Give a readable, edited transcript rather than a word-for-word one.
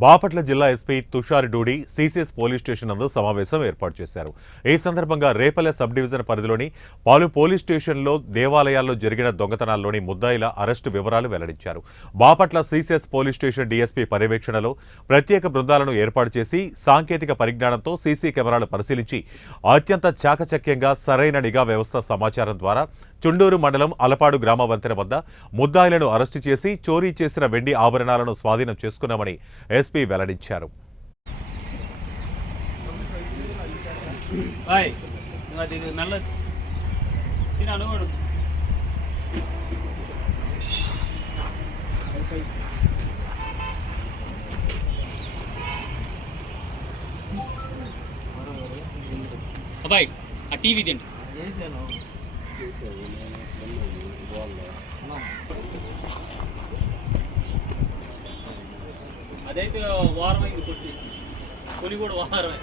బాపట్ల జిల్లా SP Tushar Dudi CCS police station నందు సమావేశం ఏర్పాటు చేశారు. ఈ సందర్భంగా రేపల్లె సబ్ డివిజన్ పరిధిలోని పలు పోలీస్ స్టేషన్లో దేవాలయాల్లో జరిగిన దొంగతనాల్లోని ముద్దాయిల అరెస్టు వివరాలు వెల్లడించారు. Bapatla CCS police station DSP పర్యవేక్షణలో ప్రత్యేక బృందాలను ఏర్పాటు చేసి సాంకేతిక పరిజ్ఞానంతో సీసీ కెమెరాలు పరిశీలించి అత్యంత చాకచక్యంగా సరైన నిఘా వ్యవస్థ సమాచారం ద్వారా చుండూరు మండలం అలపాడు గ్రామ వంతెన వద్ద ముద్దాయిలను అరెస్టు చేసి చోరీ చేసిన వెండి ఆభరణాలను స్వాధీనం చేసుకున్నామని ఎస్పీ వెల్లడించారు. అబ్బాయి ఆ టీవీ తిండి అదైతే వారం అయింది కొట్టి కొని కూడా వారమే.